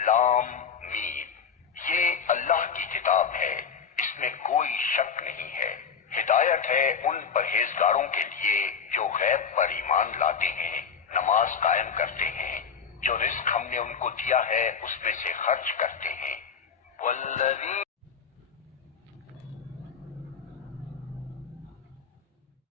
لام میم، یہ اللہ کی کتاب ہے، اس میں کوئی شک نہیں ہے۔ ہدایت ہے ان پرہیزگاروں کے لیے جو غیب پر ایمان لاتے ہیں، نماز قائم کرتے ہیں، جو رزق ہم نے ان کو دیا ہے اس میں سے خرچ کرتے ہیں۔ والذین